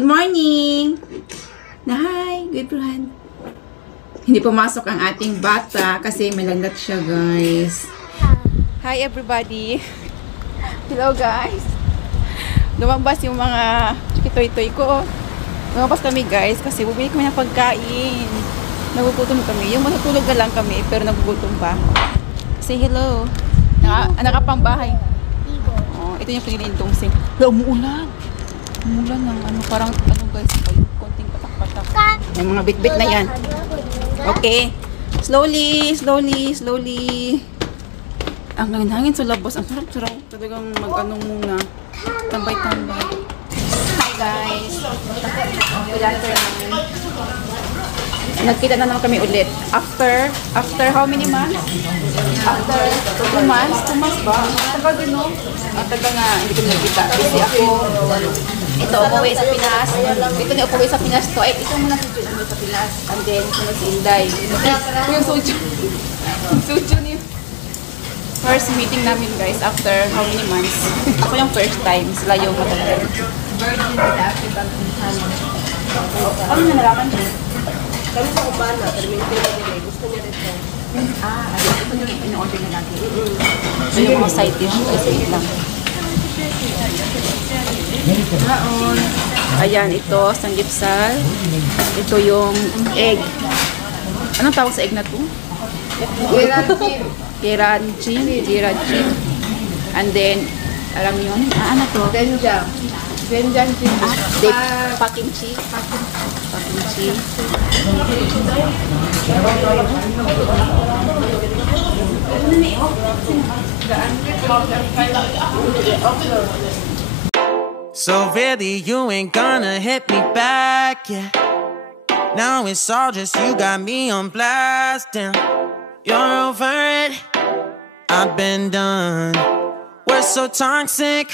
Good morning! Hi! Good friend. Hindi pumasok ang ating bata kasi may lagnat siya, guys. Hi everybody! Hello guys! Lumabas yung mga chikitoy-toy ko. Lumabas kami guys kasi bubili kami ng pagkain. Nagugutom kami. Yung matutulog na lang kami pero nagugutom pa. Say hello! Nakapangbahay. Oh, ito yung pinilintong sing. Umuulan! Umulan ng ano, parang ano guys, yung konting patak-patak. Yung mga bit-bit na yan. Okay. Slowly, slowly, slowly. Ang hangin sa labas. Ang sarap-sarap. Talagang mag-ano muna. Tambay-tambay. Hi guys. Good afternoon. Nagkita na naman kami ulit. After how many months? After 2 months? 2 months ba? Tagal din no? Tagal nga, hindi ko nagkita. Kasi ako, ito, umuwi sa Pinas. Ito na umuwi sa Pinas to. Ito muna si Jun, umuwi sa Pinas. And then, ito na si Inday. Ito yung Suju. Suju niyo. First meeting namin guys, after how many months? Ako yung first time. Sila yung matagal. Virgin with African Honey. Ano na nalaman niyo? Kami sa Cubana, pero may pinagay. Gusto niya rin ito. Ito yung in-order na natin. Ito yung mga side dish. Kasi lang. Ayan, ito, sanggipsal. Ito yung egg. Anong tawag sa egg na to? Geranjin. And then, alam niyo yun? Ano to? Denjang. Denjang cheese. Packing cheese. Packing cheese. So really you ain't gonna hit me back, yeah. Now it's all just you got me on blast, damn. You're over it, I've been done. We're so toxic,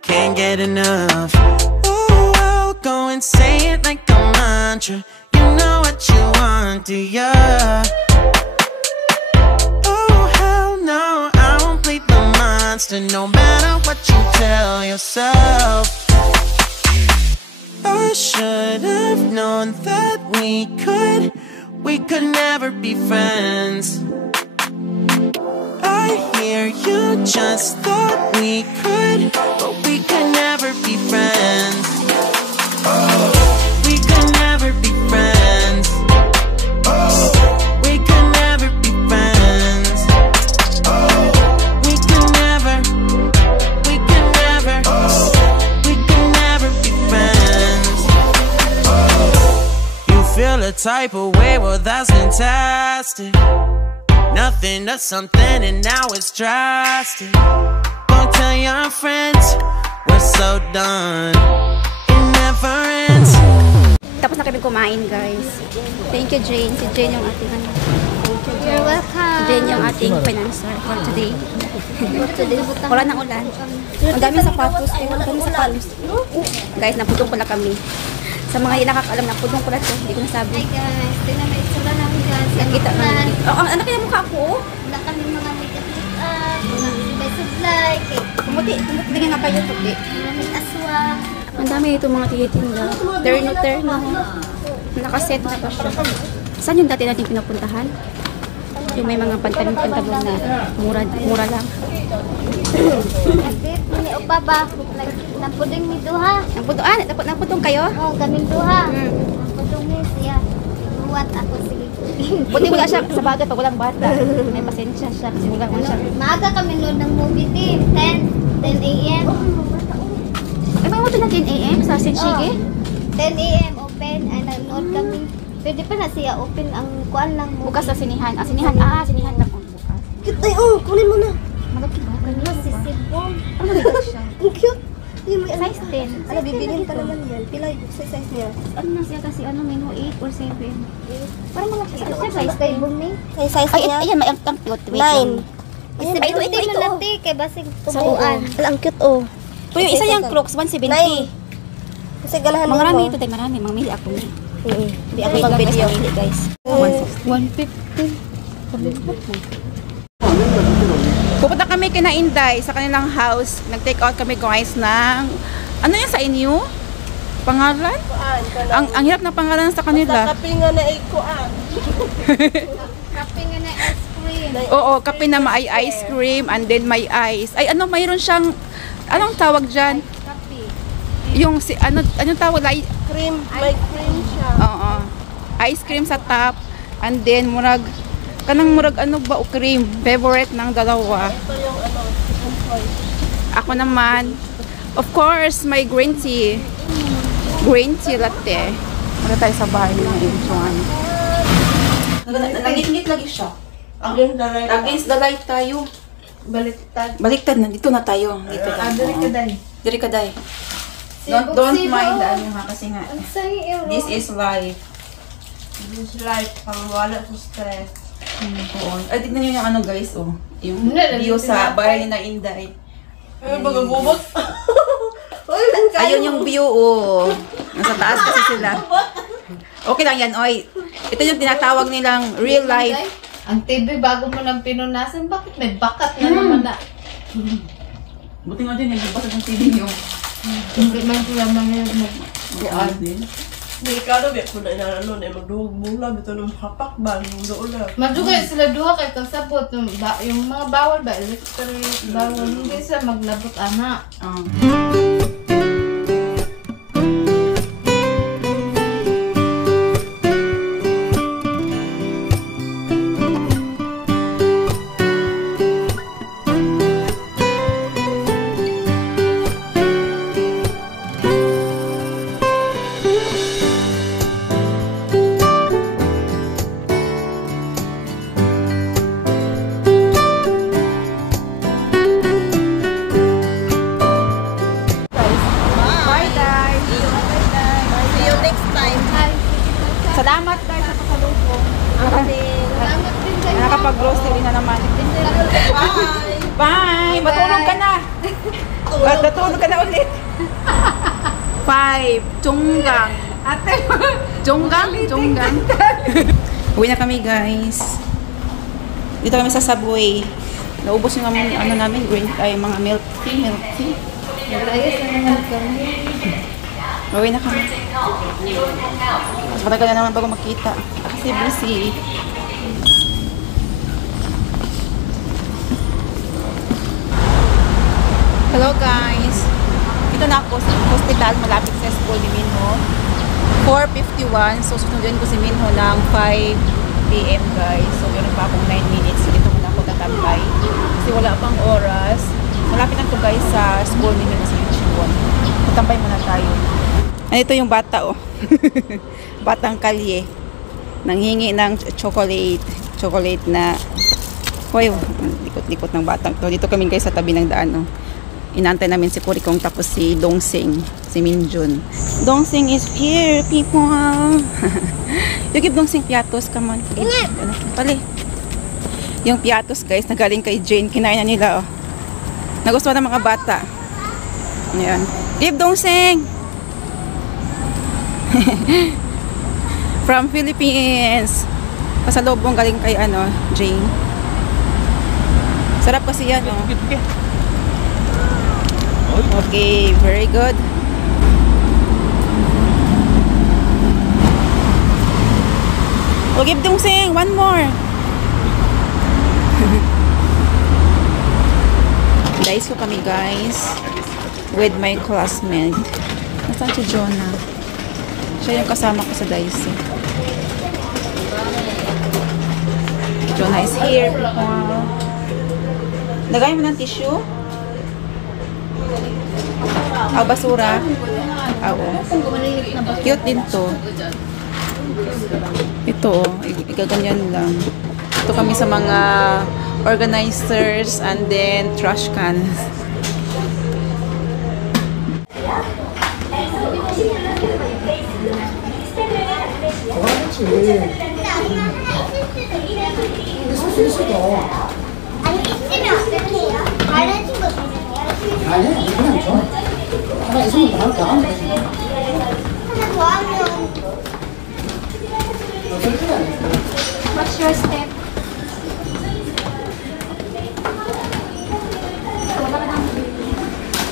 can't get enough. Ooh, I'll go and say it like a mantra. You know what you want, do ya? Oh hell no, I won't play the monster no matter what you tell yourself. I should have known that we could never be friends. I hear you just thought we could, but we could never be friends. We could never be friends. We could never be friends. We could never be friends. You feel a type of way, well that's fantastic. Nothing to something and now it's drastic. Don't tell your friends we're so done. It never ends. Tapos na kami kumain, guys. Thank you, Jane. Si Jane yung ating ano. You're welcome. Jane yung ating financer for today. Wala nang ulan. Ang daming sapatos. Ang daming sapatos. Guys, naputong pala kami. Sa mga nakakaalam, naputong pala ito. Hindi ko nasabi. Hi guys. Tingnan na itsura namin guys. Nakita namin. Ano kaya mukha ko? Wala kami mga makeup mga sublay. Pumuti. Tingnan nga kayo puti. Maraming aswang. Ang dami ito mga tinitinda. Terno. Nakaset na pa siya. Saan yung dati natin pinapuntahan? Yung may mga pantalon na mura lang. Nagdit mo ni Opa ba? Napudong ni Duha. Naputong kayo? Oh, kaming Duha. Napudong ni siya. Buwat ako sige. Buti wala siya sa bagay pag walang bata. May pasensya siya kasi wala siya. Maaga kami nood ng movie team. 10 a.m. Ay, may moto na 10 a.m. sa Senshige? 10 a.m. open. Ay, nanood kami. Pwede pa na siya open ang kuan lang mo. Bukas sa sinihan. Sinihan lang ang bukas. Cute ay, oh, kunin mo na. Malaki ba? Ano si Sibong? Ano malaki siya? Ang cute. Yung may Size 10. Ano, bibilin ka naman yan. Pila yung size niya. Ano na siya kasi menu 8 or 7. Parang malaki. Ano siya Size kay Bumi? Size Ay, niya. ayan, may ang cute. Wait 9. lang. Ito malati kay basig tubuan. Ang cute, oh. Pero yung isa yung Crocs, 170. 9. Kasi ganahan mo. Marami ito tayo, marami. Mamili ako ni. Hindi ako mag-video. Mamili guys. 150. Pupunta kami kina Inday sa kanilang house. Nag-take out kami guys ng ano yan sa inyo? Pangalan? Kuan ka Ang hirap na pangalan sa Sa kanila. kape nga na kuan. Kape nga na ice cream. Oo, kape na may ice cream and then may ice. Ay, ano, mayroon siyang, anong tawag dyan? Kape. Yung, anong tawag? Ay, Cream, may cream siya. oo. Ice cream sa top. And then, murag ano ba, o cream. Favorite ng dalawa. Ito yung chicken choice. Ako naman, of course, may green tea. Green tea latte. Muna tayo sa bahay ng Edjuan. Nagingit lagi siya. Against the light. Against the light tayo. Baliktad. Baliktad na. Dito na tayo. Dito tayo. Dali ka dahil. Diri ka day. Don't mind ano ha kasi nga. Ang sangi euro. This is life. This life, pang wala sa stress. Oo. Ay, tignan nyo yung ano guys, oh. Yung view sa bahay na Inday. Ay, bagagubot. Uy, lang kayo. Ayun yung view, oh. Nasa taas kasi sila. Okay lang yan, oy. Ito yung tinatawag nilang real life. Ang TV bago mo nang pinunasan, bakit may bakat na naman na? Buti nga din, nagbasa ng TV yung Hindi man ko naman yun. buwan din. Delikado, biyak ko na inaano na magduhog mula. Ito nung hapak ba, nung doon na. Madugay sila duha kay kasabot yung mga bawal ba electric bawal hindi sila maglabot ana. See you next time. Salamat tayo sa pasalubong. Salamat din kayo. Nakakapag-grocery na naman. Bye! Bye! Matulog ka na! Matulog ka na ulit. 5. Tunggang. Ate! Tunggang? Tunggang. Uwi na kami guys. Dito kami sa Subway. Naubos yung ano namin, green, ay mga milk tea. Ayos na naman kami. Uwi na kami. Mas matagal na naman bago makita. Kasi busy. Hello guys. Dito na ako sa hospital malapit sa school ni Minho. 4:51. So sunodin ko si Minho ng 5 p.m. guys. So meron pa akong 9 minutes. So dito muna ako tatambay. Kasi wala pang oras. Malapit na to guys sa school ni Minho sa Yuchibon. Tatambay muna tayo. Ito yung bata, oh. Batang kalye. Nanghingi ng chocolate. Chocolate na... Hoy, likot-likot ng batang to. Dito kami guys sa tabi ng daan, oh. Inaantay namin si Kurikong tapos si Dongsing, si Minjun. Dongsing is here, people. You give Dongsing piatos, come on. Ano, pali. Yung piatos guys, nagaling kay Jane. Kinain na nila, oh. Nagustuhan ng mga bata. Ayan. Give Dongsing! From Philippines. Pasalubong galing kay ano, Jane. Sarap kasi yan, oh. Okay, very good. Oh, give Dongsing one more. Dice ko kami guys with my classmate. Nasaan si Jonah? Siya yung kasama ko sa Dice. Jonah is here. Wow. Lagay mo ng tissue. Basura. Oo. Cute din to. Ito, igaganyan lang. Ito kami sa mga organizers and then trash cans. What's your step?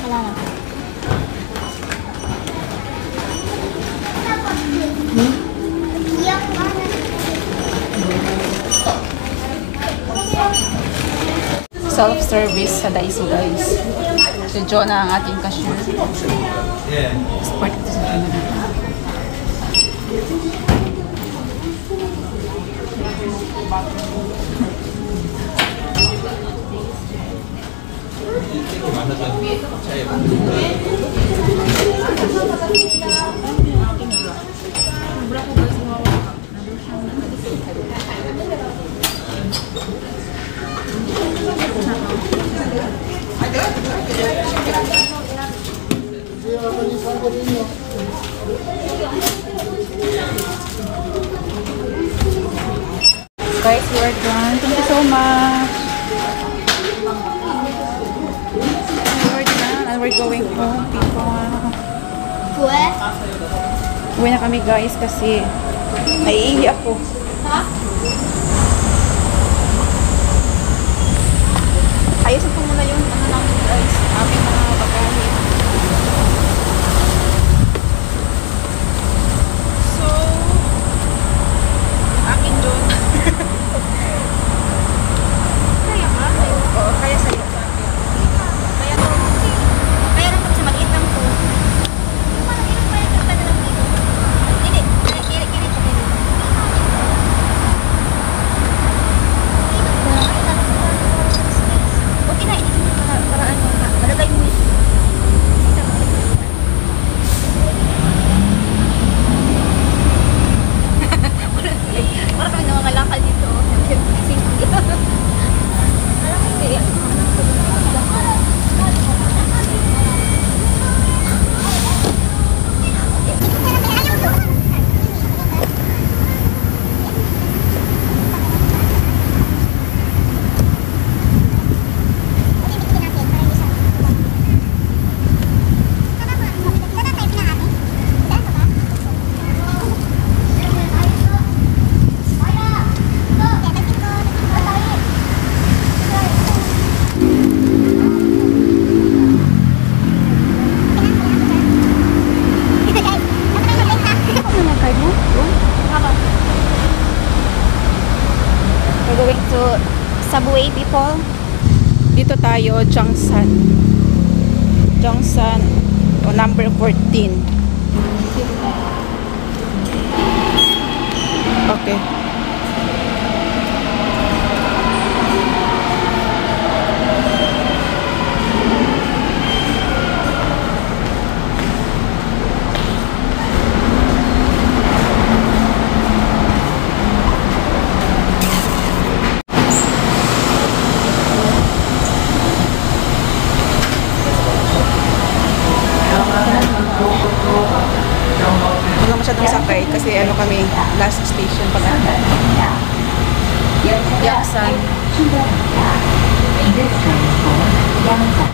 Wala na. self-service sa Daiso, guys. Si Jonah ang ating cashier. Support ito sa Jonah. Guys, we are done. Thank you so much. We are done and we're going home, people. What? Uwi na kami, guys, kasi naiihi ako. Ha? Ayusin ko muna yung ano namin, guys, aming mga bagahe. So, akin doon. Kaya ka? Oo, kaya sa'yo. Kaya to. Kaya lang kami sa maliit lang to. Hindi. Kiri ko din. Okay na. Para ano. Malagay mo yun. Para kami nangangalakal dito. Alam mo kaya. We're going to Subway, people. Dito tayo, Jongsan. Jongsan, o number 14. Okay. Wala masyadong sakay kasi ano kami, last station pag ano. Yaksan.